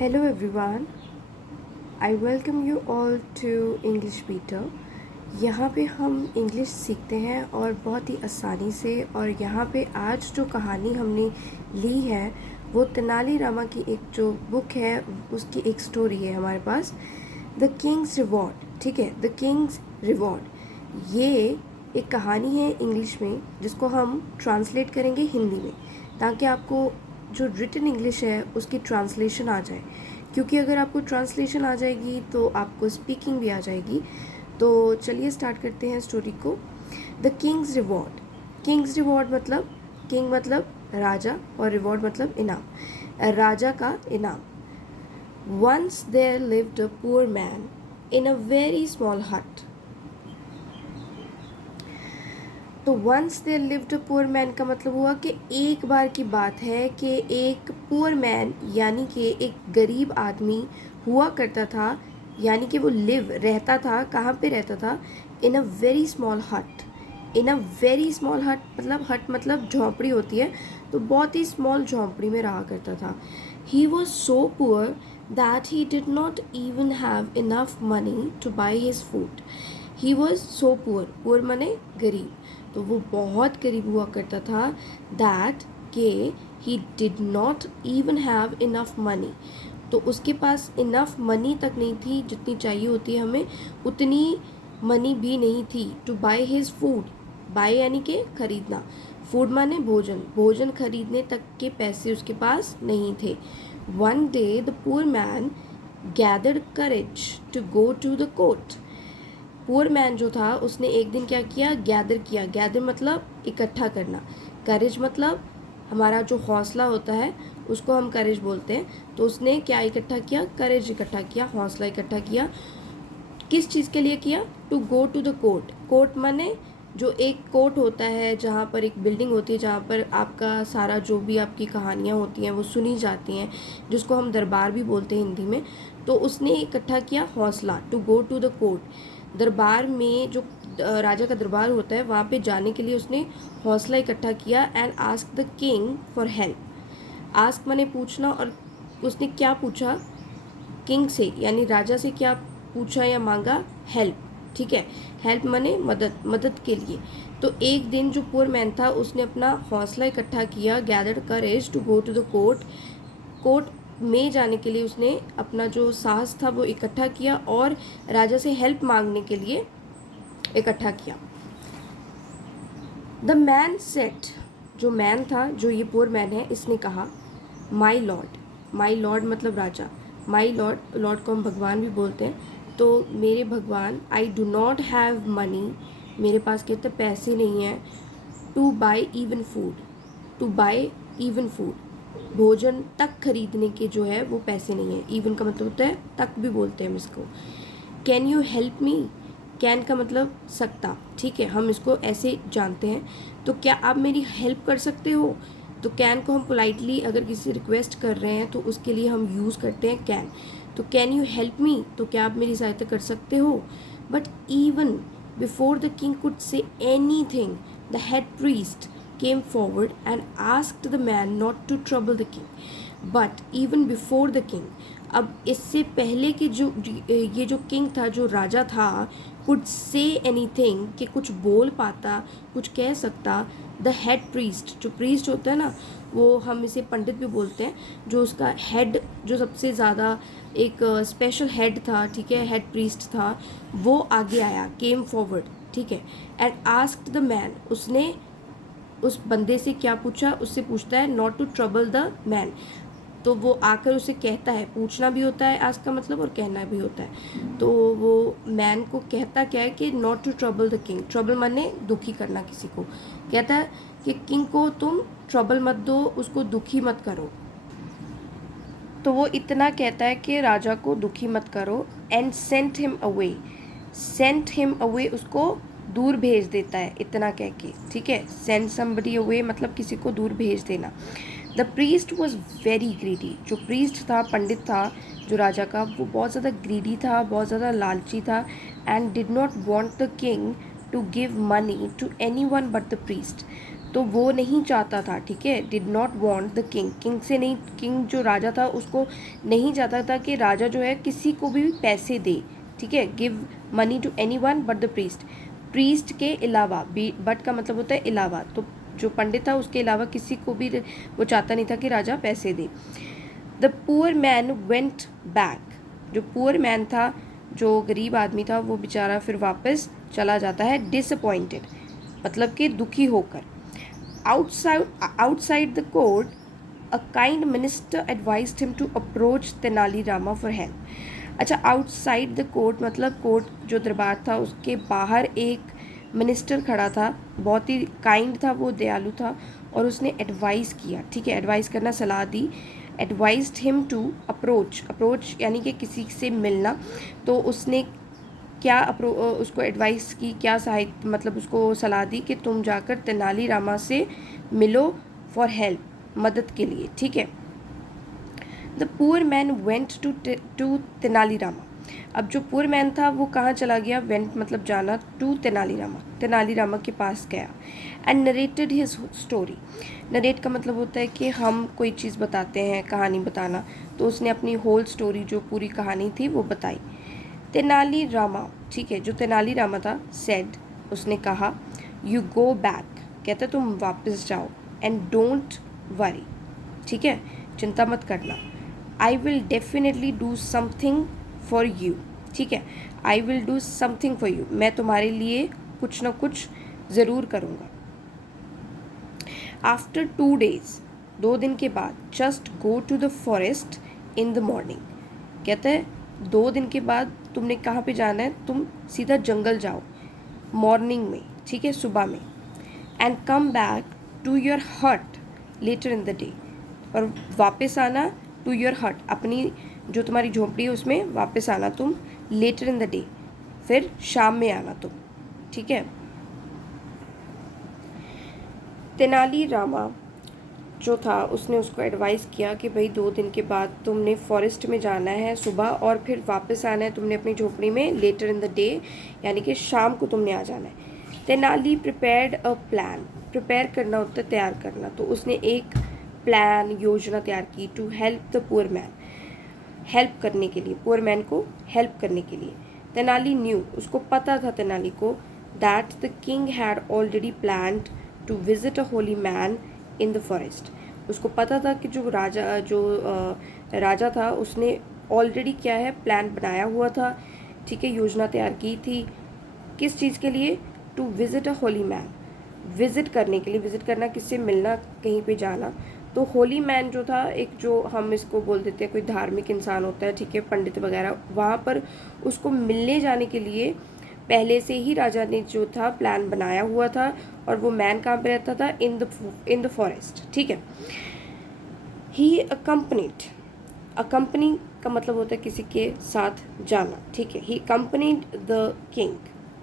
Hello everyone, I welcome you all to English Beater। यहाँ पे हम इंग्लिश सीखते हैं और बहुत ही आसानी से। और यहाँ पे आज जो कहानी हमने ली है वो तेनालीरामा की एक जो बुक है उसकी एक स्टोरी है हमारे पास, द किंग्स रिवॉर्ड। ठीक है, द किंग्स रिवॉर्ड ये एक कहानी है इंग्लिश में जिसको हम ट्रांसलेट करेंगे हिंदी में, ताकि आपको जो रिटन इंग्लिश है उसकी ट्रांसलेशन आ जाए। क्योंकि अगर आपको ट्रांसलेशन आ जाएगी तो आपको स्पीकिंग भी आ जाएगी। तो चलिए स्टार्ट करते हैं स्टोरी को। The king's reward. King's reward मतलब, किंग मतलब राजा और रिवॉर्ड मतलब इनाम, राजा का इनाम। Once there lived a poor man in a very small hut. तो once there lived a poor man का मतलब हुआ कि एक बार की बात है कि एक पुअर मैन यानी कि एक गरीब आदमी हुआ करता था, यानी कि वो लिव रहता था। कहाँ पे रहता था? इन अ वेरी स्मॉल हट। इन अ वेरी स्मॉल हट मतलब, हट मतलब झोंपड़ी होती है, तो बहुत ही स्मॉल झोंपड़ी में रहा करता था। He was so poor that he did not even have enough money two by his food. He was so poor, poor माने गरीब, तो वो बहुत गरीब हुआ करता था। दैट के he did not even have enough money, तो उसके पास इनफ मनी तक नहीं थी, जितनी चाहिए होती है हमें उतनी मनी भी नहीं थी। To buy his food, buy यानी कि खरीदना, फूड माने भोजन, भोजन खरीदने तक के पैसे उसके पास नहीं थे। One day the poor man gathered courage to go to the court. Poor man जो था उसने एक दिन क्या किया? गैदर किया। गैदर मतलब इकट्ठा करना, करेज मतलब हमारा जो हौसला होता है उसको हम करेज बोलते हैं। तो उसने क्या इकट्ठा किया? करेज इकट्ठा किया, हौसला इकट्ठा किया। किस चीज़ के लिए किया? To go to the court. Court माने जो एक कोर्ट होता है जहाँ पर एक बिल्डिंग होती है जहाँ पर आपका सारा जो भी आपकी कहानियाँ होती हैं वो सुनी जाती हैं, जिसको हम दरबार भी बोलते हैं हिंदी में। तो उसने इकट्ठा किया हौसला, to go to the court. दरबार में जो राजा का दरबार होता है वहाँ पे जाने के लिए उसने हौसला इकट्ठा किया। And ask the king for help. Ask माने पूछना, और उसने क्या पूछा? किंग से यानी राजा से क्या पूछा या मांगा? हेल्प। ठीक है, हेल्प माने मदद, मदद के लिए। तो एक दिन जो पुअर मैन था उसने अपना हौसला इकट्ठा किया, gathered courage to go to the court. Court में जाने के लिए उसने अपना जो साहस था वो इकट्ठा किया और राजा से हेल्प मांगने के लिए इकट्ठा किया। द मैन सेट, जो मैन था, जो ये पुअर मैन है, इसने कहा, माई लॉर्ड। माई लॉर्ड मतलब राजा, माई लॉर्ड, लॉर्ड को हम भगवान भी बोलते हैं। तो मेरे भगवान, I do not have money, मेरे पास कहते पैसे नहीं हैं, two by E one food, two by E one food, भोजन तक खरीदने के जो है वो पैसे नहीं है। इवन का मतलब होता है तक भी बोलते हैं हम इसको। Can you help me? Can का मतलब सकता, ठीक है, हम इसको ऐसे जानते हैं। तो क्या आप मेरी हेल्प कर सकते हो? तो कैन को हम पोलाइटली अगर किसी रिक्वेस्ट कर रहे हैं तो उसके लिए हम यूज़ करते हैं कैन। तो कैन यू हेल्प मी, तो क्या आप मेरी सहायता कर सकते हो? But even before the king could say anything, the head priest came forward and asked the man not to trouble the king. But even before the king, अब इससे पहले कि जो ये जो किंग था, जो राजा था, कुड से एनीथिंग, कि कुछ बोल पाता, कुछ कह सकता, द हेड प्रीस्ट, जो प्रीस्ट होता है ना, वो हम इसे पंडित भी बोलते हैं, जो उसका हेड, जो सबसे ज़्यादा एक स्पेशल हेड था, ठीक है, हेड प्रीस्ट था, वो आगे आया, केम फॉरवर्ड, ठीक है। एंड आस्क्ड द मैन, उसने उस बंदे से क्या पूछा? उससे पूछता है not to trouble the man, तो वो आकर उसे कहता है, पूछना भी होता है आस्क का मतलब और कहना भी होता है। तो वो मैन को कहता क्या है कि not to trouble the king, trouble माने दुखी करना किसी को, कहता है कि किंग को तुम ट्रबल मत दो, उसको दुखी मत करो। तो वो इतना कहता है कि राजा को दुखी मत करो। And sent him away, sent him away, उसको दूर भेज देता है, इतना कह के, ठीक है। सेंड समबडी अवे मतलब किसी को दूर भेज देना। The priest was very greedy, जो प्रीस्ट था, पंडित था जो राजा का, वो बहुत ज़्यादा ग्रीडी था, बहुत ज़्यादा लालची था। And did not want the king to give money to anyone but the priest. तो वो नहीं चाहता था, ठीक है, did not want the king, king से नहीं, किंग जो राजा था उसको नहीं चाहता था कि राजा जो है किसी को भी पैसे दे, ठीक है, give money to anyone but the priest, priest के अलावा, बट का मतलब होता है अलावा, तो जो पंडित था उसके अलावा किसी को भी वो चाहता नहीं था कि राजा पैसे दे। The poor man went back, जो पुअर मैन था, जो गरीब आदमी था, वो बेचारा फिर वापस चला जाता है डिसअपॉइंटेड, मतलब कि दुखी होकर। Outside the court a kind minister advised him to approach Tenali Rama for help. अच्छा, आउटसाइड द कोर्ट मतलब कोर्ट जो दरबार था उसके बाहर एक मिनिस्टर खड़ा था, बहुत ही काइंड था, वो दयालु था, और उसने एडवाइस किया, ठीक है, एडवाइस करना, सलाह दी, advised him to approach, approach यानी कि किसी से मिलना, तो उसने क्या उसको एडवाइस की, क्या सहायता, मतलब उसको सलाह दी कि तुम जाकर तेनाली रामा से मिलो फॉर हेल्प, मदद के लिए, ठीक है। The poor man went to Tenali Rama, अब जो पुअर मैन था वो कहाँ चला गया, वेंट मतलब जाना, टू तेनाली रामा के पास गया, and narrated his story, narrate का मतलब होता है कि हम कोई चीज़ बताते हैं, कहानी बताना, तो उसने अपनी होल स्टोरी, जो पूरी कहानी थी वो बताई। तेनाली रामा, ठीक है, जो तेनाली रामा था, सेड, उसने कहा, यू गो बैक, कहता तुम वापस जाओ, एंड डोंट वरी, ठीक है, चिंता मत करना, I will definitely do something for you, ठीक है, I will do something for you, मैं तुम्हारे लिए कुछ ना कुछ ज़रूर करूँगा। आफ्टर 2 days, 2 दिन के बाद, just go to the forest in the morning, कहता है 2 दिन के बाद तुमने कहाँ पे जाना है, तुम सीधा जंगल जाओ मॉर्निंग में, ठीक है, सुबह में, and come back to your hut later in the day, और वापस आना टू योर हट, अपनी जो तुम्हारी झोंपड़ी है उसमें वापस आना तुम, लेटर इन द डे, फिर शाम में आना तुम, ठीक है। तेनाली रामा जो था उसने उसको एडवाइस किया कि भाई 2 दिन के बाद तुमने फॉरेस्ट में जाना है सुबह, और फिर वापस आना है तुमने अपनी झोपड़ी में, लेटर इन द डे यानी कि शाम को तुमने आ जाना है। Tenali prepared a plan, prepare करना होता है तैयार करना, तो उसने एक प्लान, योजना तैयार की, to help the poor man, help करने के लिए, पुअर मैन को हेल्प करने के लिए। तेनाली न्यू, उसको पता था तेनाली को, that the king had already planned to visit a holy man in the forest, उसको पता था कि जो राजा था उसने ऑलरेडी क्या है, प्लान बनाया हुआ था, ठीक है, योजना तैयार की थी, किस चीज़ के लिए, to visit a holy man, visit करने के लिए, विजिट करना किससे, मिलना, कहीं पे जाना, तो होली मैन जो था, एक जो हम इसको बोल देते हैं कोई धार्मिक इंसान होता है, ठीक है, पंडित वगैरह, वहाँ पर उसको मिलने जाने के लिए पहले से ही राजा ने जो था प्लान बनाया हुआ था, और वो मैन कहाँ पे रहता था, इन द फॉरेस्ट, ठीक है। ही अकम्पनीड, अकम्पनी का मतलब होता है किसी के साथ जाना, ठीक है, ही अकम्पनीड द किंग,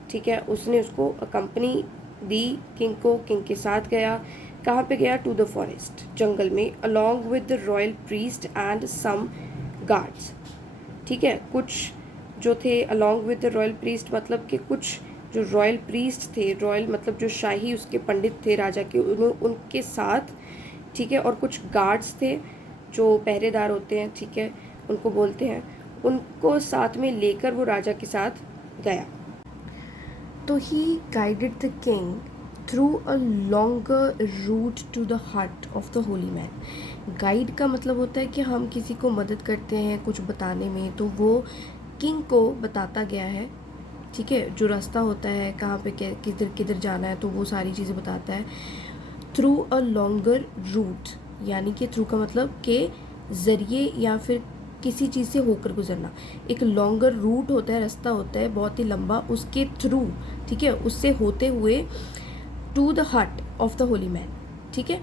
ठीक है, उसने उसको अकम्पनी दी, किंग को, किंग के साथ गया, कहाँ पे गया, टू द फॉरेस्ट, जंगल में, along with the royal priest and some guards, ठीक है, कुछ जो थे along with the royal priest मतलब कि कुछ जो रॉयल प्रीस्ट थे, रॉयल मतलब जो शाही उसके पंडित थे राजा के, उनके साथ, ठीक है, और कुछ गार्ड्स थे जो पहरेदार होते हैं, ठीक है, उनको बोलते हैं, उनको साथ में लेकर वो राजा के साथ गया। तो he guided the king through a longer route to the hut of the holy man. Guide का मतलब होता है कि हम किसी को मदद करते हैं कुछ बताने में, तो वो किंग को बताता गया है, ठीक है, जो रास्ता होता है, कहाँ पे किधर किधर जाना है, तो वो सारी चीज़ें बताता है। थ्रू अ लॉन्गर रूट, यानी कि थ्रू का मतलब के ज़रिए या फिर किसी चीज़ से होकर गुजरना, एक लॉन्गर रूट होता है, रास्ता होता है बहुत ही लंबा, उसके थ्रू, ठीक है, उससे होते हुए, to the hut of the holy man, ठीक है,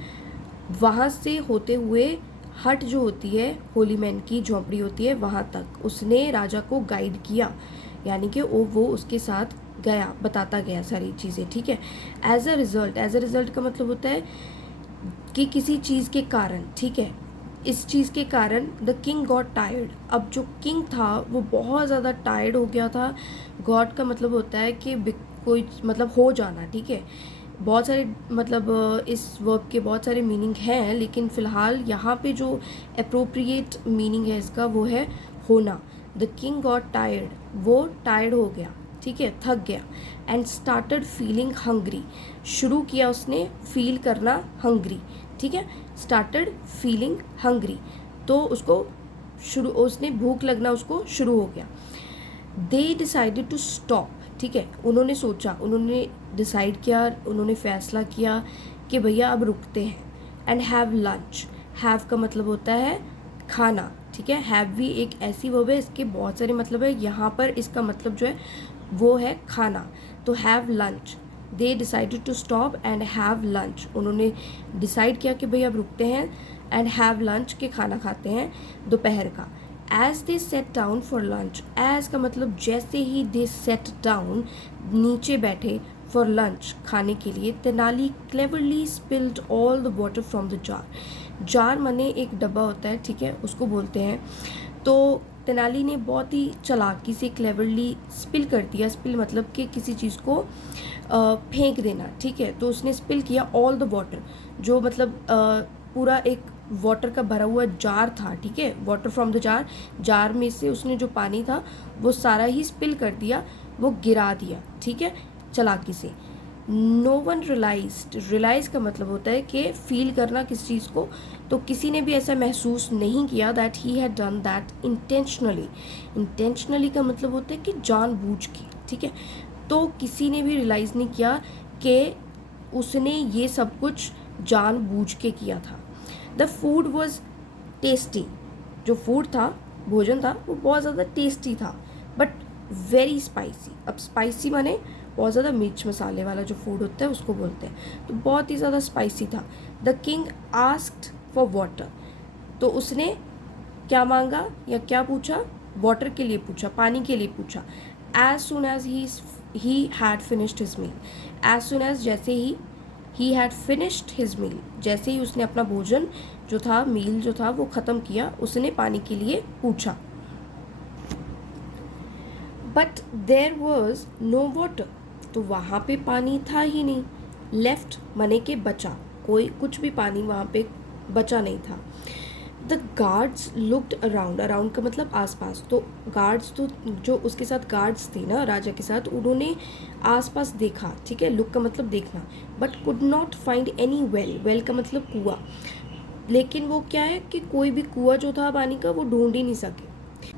वहाँ से होते हुए हट जो होती है, होली मैन की झोंपड़ी होती है, वहाँ तक उसने राजा को गाइड किया, यानी कि वो उसके साथ गया, बताता गया सारी चीज़ें, ठीक है। एज अ रिज़ल्ट का मतलब होता है कि किसी चीज़ के कारण, ठीक है, इस चीज़ के कारण द किंग गॉट टायर्ड, अब जो किंग था वो बहुत ज़्यादा टायर्ड हो गया था। गॉड का मतलब होता है कि कोई मतलब हो जाना, ठीक है, बहुत सारे मतलब इस वर्ब के बहुत सारे मीनिंग हैं, लेकिन फ़िलहाल यहाँ पे जो अप्रोप्रिएट मीनिंग है इसका वो है होना। द किंग गॉट टायर्ड, वो टायर्ड हो गया, ठीक है, थक गया। एंड स्टार्टेड फीलिंग हंग्री, शुरू किया उसने फील करना हंग्री, ठीक है, स्टार्टेड फीलिंग हंग्री, तो उसको उसने भूख लगना उसको शुरू हो गया। दे डिसाइडेड टू स्टॉप, ठीक है, उन्होंने सोचा, उन्होंने डिसाइड किया, उन्होंने फैसला किया कि भैया अब रुकते हैं। एंड हैव लंच, हैव का मतलब होता है खाना, ठीक है, हैव भी एक ऐसी वर्ब है, इसके बहुत सारे मतलब है, यहाँ पर इसका मतलब जो है वो है खाना, तो have lunch. They decided to stop and have lunch, उन्होंने डिसाइड किया कि भाई अब रुकते हैं, एंड हैव लंच के खाना खाते हैं दोपहर का। As they sat down for lunch, as का मतलब जैसे ही दे सेट डाउन, नीचे बैठे, फॉर लंच खाने के लिए, Tenali cleverly spilled all the water from the jar. Jar माने एक डब्बा होता है, ठीक है, उसको बोलते हैं। तो तेनाली ने बहुत ही चालाकी से क्लेवरली स्पिल कर दिया, स्पिल मतलब कि किसी चीज़ को फेंक देना, ठीक है, तो उसने स्पिल किया ऑल द वाटर, जो मतलब पूरा एक वाटर का भरा हुआ जार था, ठीक है, water from the jar, jar में से उसने जो पानी था वो सारा ही स्पिल कर दिया, वो गिरा दिया, ठीक है, चालाकी से। नो वन रियलाइज्ड, रियलाइज का मतलब होता है कि फील करना किसी चीज़ को, तो किसी ने भी ऐसा महसूस नहीं किया that he had done that intentionally. Intentionally का मतलब होता है कि जानबूझ के, ठीक है, तो किसी ने भी रियलाइज़ नहीं किया कि उसने ये सब कुछ जानबूझ के किया था। द फूड वॉज टेस्टी, जो फूड था, भोजन था, वो बहुत ज़्यादा टेस्टी था, बट वेरी स्पाइसी। अब स्पाइसी माने बहुत ज़्यादा मिर्च मसाले वाला जो फूड होता है उसको बोलते हैं, तो बहुत ही ज़्यादा स्पाइसी था। The king asked for water, तो उसने क्या मांगा या क्या पूछा, वाटर के लिए पूछा, पानी के लिए पूछा। As soon as he had finished his meal, as soon as जैसे ही हैड फिनिश्ड हिज मील, जैसे ही उसने अपना भोजन जो था, मील जो था वो ख़त्म किया, उसने पानी के लिए पूछा। But there was no water, तो वहाँ पे पानी था ही नहीं। लेफ्ट मने के बचा, कोई कुछ भी पानी वहाँ पे बचा नहीं था। The guards looked around, around का मतलब आसपास, तो गार्ड्स तो जो उसके साथ गार्ड्स थे ना राजा के साथ, उन्होंने आसपास देखा, ठीक है, लुक का मतलब देखना, but could not find any well, well का मतलब कुआं, लेकिन वो क्या है कि कोई भी कुआं जो था पानी का वो ढूंढ ही नहीं सके।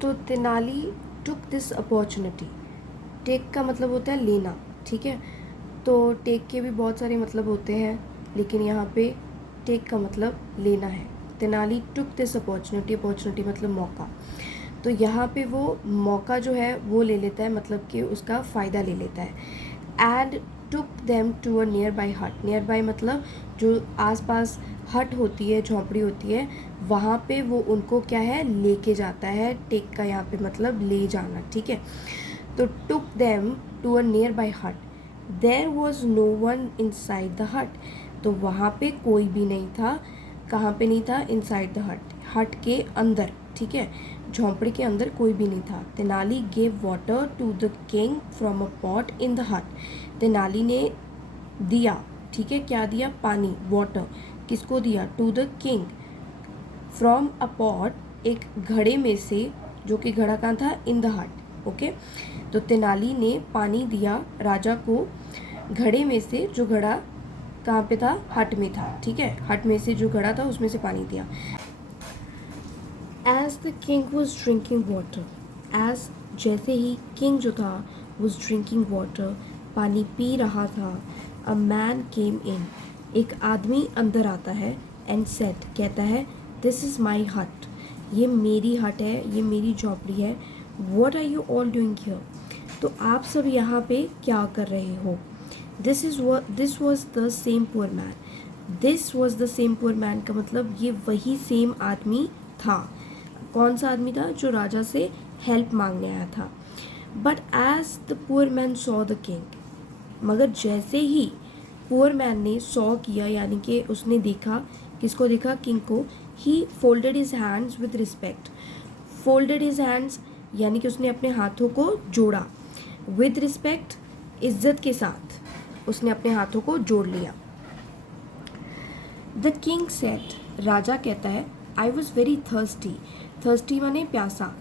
तो Tenali took this opportunity, take का मतलब होता है लेना, ठीक है, तो टेक के भी बहुत सारे मतलब होते हैं, लेकिन यहाँ पे टेक का मतलब लेना है। Tenali took this opportunity, opportunity मतलब मौका, तो यहाँ पे वो मौका जो है वो ले लेता है, मतलब कि उसका फ़ायदा ले लेता है। And took them to a nearby hut, nearby मतलब जो आसपास हट होती है, झोंपड़ी होती है, वहाँ पे वो उनको क्या है, लेके जाता है। टेक का यहाँ पे मतलब ले जाना, ठीक है, तो took them to a nearby hut, there was no one inside the hut, तो वहाँ पे कोई भी नहीं था, कहाँ पे नहीं था, इनसाइड द हट, हट के अंदर, ठीक है, झोंपड़ी के अंदर कोई भी नहीं था। Tenali gave water to the king from a pot in the hut, Tenali ने दिया, ठीक है, क्या दिया, पानी, वाटर, किसको दिया, to the king, from a pot, एक घड़े में से, जो कि घड़ा कहाँ था, इन द हट, ओके, तो तेनाली ने पानी दिया राजा को घड़े में से, जो घड़ा कहाँ पे था, हट में था, ठीक है, हट में से जो घड़ा था उसमें से पानी दिया। As the king was drinking water, as जैसे ही किंग जो था वॉज ड्रिंकिंग वाटर, पानी पी रहा था, अ मैन केम इन, एक आदमी अंदर आता है, एंड सेड कहता है, दिस इज़ माई हट, ये मेरी हट है, ये मेरी झोपड़ी है। What are you all doing here, तो आप सब यहाँ पे क्या कर रहे हो। This was the same poor man, this was the same poor man का मतलब ये वही सेम आदमी था। कौन सा आदमी था, जो राजा से हेल्प मांगने आया था। But as the poor man saw the king, मगर जैसे ही पुअर मैन ने सॉ किया, यानी कि उसने देखा, किसको देखा, किंग को, he folded his hands with respect, folded his hands यानी कि उसने अपने हाथों को जोड़ा, विद रिस्पेक्ट इज्जत के साथ, उसने अपने हाथों को जोड़ लिया। द किंग सेड, राजा कहता है, I was very thirsty, thirsty माने प्यासा,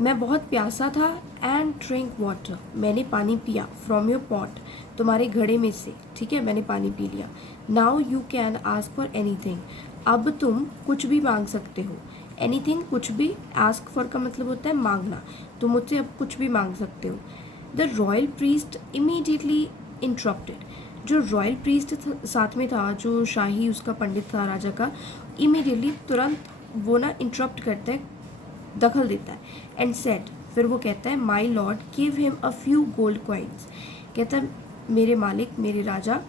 मैं बहुत प्यासा था, एंड ड्रिंक वाटर, मैंने पानी पिया, फ्रॉम योर पॉट, तुम्हारे घड़े में से, ठीक है, मैंने पानी पी लिया। Now you can ask for anything, अब तुम कुछ भी मांग सकते हो। एनीथिंग कुछ भी, आस्क फॉर का मतलब होता है मांगना, तुम मुझसे अब कुछ भी मांग सकते हो। The royal priest immediately interrupted, जो रॉयल प्रीस्ट साथ में था, जो शाही उसका पंडित था राजा का, इमीडिएटली तुरंत वो ना इंटरप्ट करता है, दखल देता है। एंड सेड, फिर वो कहता है, my Lord give him a few gold coins, कहता है मेरे मालिक, मेरे राजा,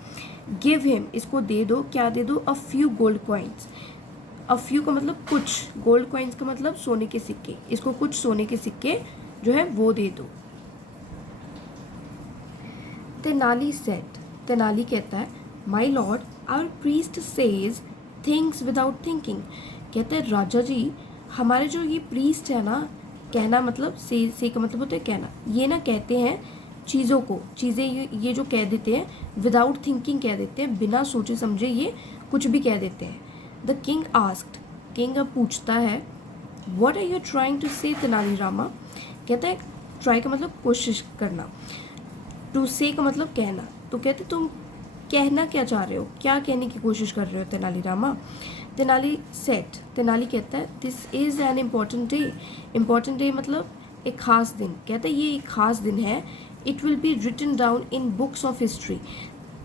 गिव हिम, इसको दे दो, क्या दे दो, a few gold coins, a few का मतलब कुछ, गोल्ड कॉइन्स का मतलब सोने के सिक्के, इसको कुछ सोने के सिक्के जो है वो दे दो। तेनाली सेड, तेनाली कहता है, my lord our priest says things without thinking, कहते हैं राजा जी, हमारे जो ये प्रीस्ट है ना, कहना मतलब से का मतलब होता है कहना, ये ना कहते हैं चीज़ों को, चीज़ें ये जो कह देते हैं विदाउट थिंकिंग कह देते हैं, बिना सोचे समझे ये कुछ भी कह देते हैं। द किंग आस्क्ड, किंग अब पूछता है, what are you trying to say Tenali Rama, कहता है ट्राई का मतलब कोशिश करना, टू से का मतलब कहना, तो कहते तुम कहना क्या चाह रहे हो, क्या कहने की कोशिश कर रहे हो तेनाली रामा। तेनाली सेट, तेनाली कहता है, this is an important day, important day मतलब एक ख़ास दिन, कहता है ये एक ख़ास दिन है। It will be written down in books of history,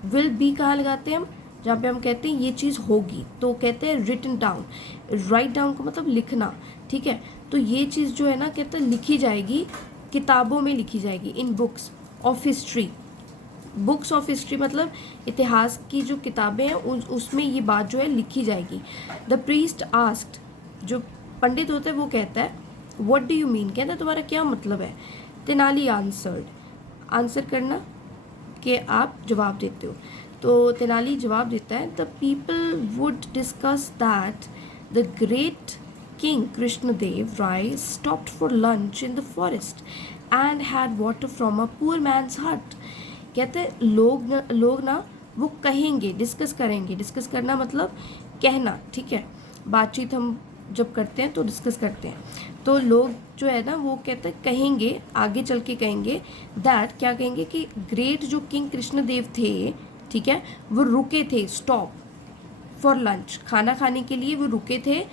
will be कहाँ लगाते हैं हम, जहाँ पे हम कहते हैं ये चीज़ होगी, तो कहते हैं रिटन डाउन, राइट डाउन का मतलब लिखना, ठीक है, तो ये चीज़ जो है ना, कहते हैं लिखी जाएगी, किताबों में लिखी जाएगी, in books of history, books of history मतलब इतिहास की जो किताबें हैं उसमें ये बात जो है लिखी जाएगी। द प्रीस्ट आस्क्ड, जो पंडित होता है वो कहता है, व्हाट डू यू मीन, कहता है तुम्हारा क्या मतलब है। तेनाली आंसर्ड, आंसर करना कि आप जवाब देते हो, तो तेनाली जवाब देता है, the people would discuss that the great king Krishnadeva Raya stopped for lunch in the forest and had water from a poor man's hut, कहते हैं लोग ना वो कहेंगे, डिस्कस करेंगे, डिस्कस करना मतलब कहना, ठीक है, बातचीत हम जब करते हैं तो डिस्कस करते हैं, तो लोग जो है ना वो कहते हैं कहेंगे, आगे चल के कहेंगे, दैट क्या कहेंगे कि ग्रेट जो किंग कृष्णदेव थे, ठीक है, वो रुके थे, स्टॉप फॉर लंच, खाना खाने के लिए वो रुके थे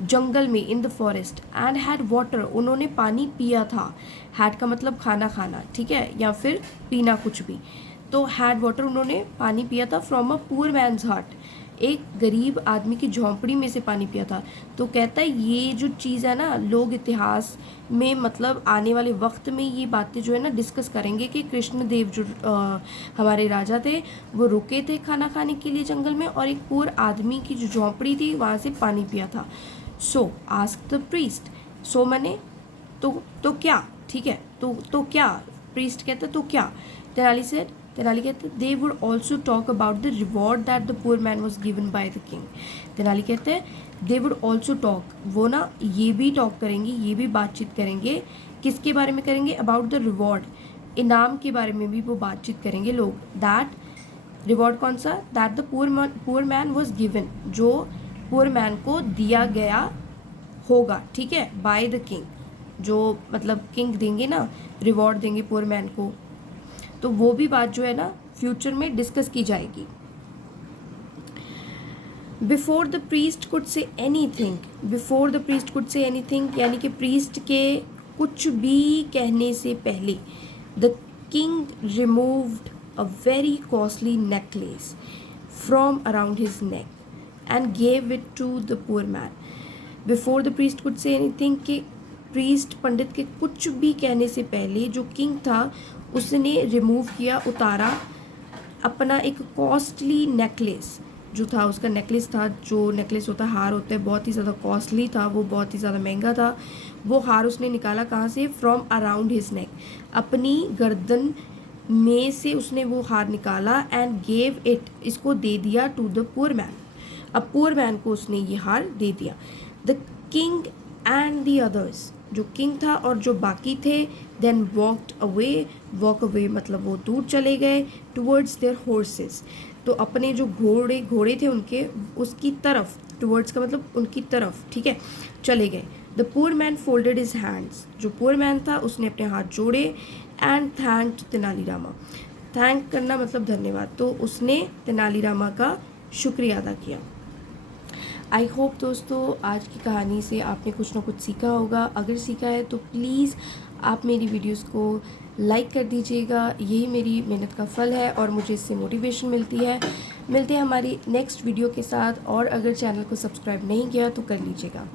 जंगल में, इन the forest, and had water, उन्होंने पानी पिया था, हैड का मतलब खाना खाना, ठीक है, या फिर पीना कुछ भी, तो हैड वाटर, उन्होंने पानी पिया था, फ्रॉम अ पुअर मैन्स हट, एक गरीब आदमी की झोंपड़ी में से पानी पिया था। तो कहता है ये जो चीज़ है ना, लोग इतिहास में मतलब आने वाले वक्त में ये बातें जो है ना डिस्कस करेंगे कि कृष्णदेव जो हमारे राजा थे वो रुके थे खाना खाने के लिए जंगल में, और एक पुअर आदमी की जो झोंपड़ी थी वहाँ से पानी पिया था। सो आस्क द प्रीस्ट, सो मैंने तो क्या, ठीक है, तो क्या, प्रीस्ट कहता तो क्या, तेनाली सेड, तेनाली कहते they would also talk about the reward that the poor man was given by the king, Tenali कहते हैं दे वुड ऑल्सो टॉक, वो ना ये भी टॉक करेंगे, ये भी बातचीत करेंगे, किसके बारे में करेंगे, अबाउट द रिवॉर्ड, इनाम के बारे में भी वो बातचीत करेंगे लोग, दैट रिवॉर्ड कौन सा, that the poor man was given, जो पुअर मैन को दिया गया होगा, ठीक है, बाय द किंग, जो मतलब किंग देंगे ना, रिवॉर्ड देंगे पुअर मैन को, तो वो भी बात जो है ना फ्यूचर में डिस्कस की जाएगी। Before the priest could say anything, before the priest could say anything यानी कि प्रीस्ट के कुछ भी कहने से पहले, the king removed a very costly necklace from around his neck and gave it to the poor man. Before the priest could say anything के priest पंडित के कुछ भी कहने से पहले जो किंग था उसने रिमूव किया, उतारा अपना एक कॉस्टली नेकलेस जो था, उसका नेकलेस था, जो नेकलेस होता है, हार होता है, बहुत ही ज़्यादा कॉस्टली था, वो बहुत ही ज़्यादा महंगा था, वो हार उसने निकाला कहाँ से, फ्रॉम अराउंड हिज नेक, अपनी गर्दन में से उसने वो हार निकाला, एंड गेव इट, इसको दे दिया, टू द पुअर मैन, अब पुअर मैन को उसने ये हार दे दिया। The king and the others, जो किंग था और जो बाकी थे, देन वॉक अवे मतलब वो दूर चले गए, टूवर्ड्स देयर हॉर्सेस, तो अपने जो घोड़े थे उनके उसकी तरफ, टूवर्ड्स का मतलब उनकी तरफ, ठीक है, चले गए। The poor man folded his hands, जो पुअर मैन था उसने अपने हाथ जोड़े, एंड थैंक्ड तेनालीरामा, थैंक करना मतलब धन्यवाद, तो उसने तेनालीरामा का शुक्रिया अदा किया। आई होप दोस्तों आज की कहानी से आपने कुछ ना कुछ सीखा होगा। अगर सीखा है तो प्लीज़ आप मेरी वीडियोस को लाइक कर दीजिएगा, यही मेरी मेहनत का फल है और मुझे इससे मोटिवेशन मिलती है। मिलते हैं हमारी नेक्स्ट वीडियो के साथ, और अगर चैनल को सब्सक्राइब नहीं किया तो कर लीजिएगा।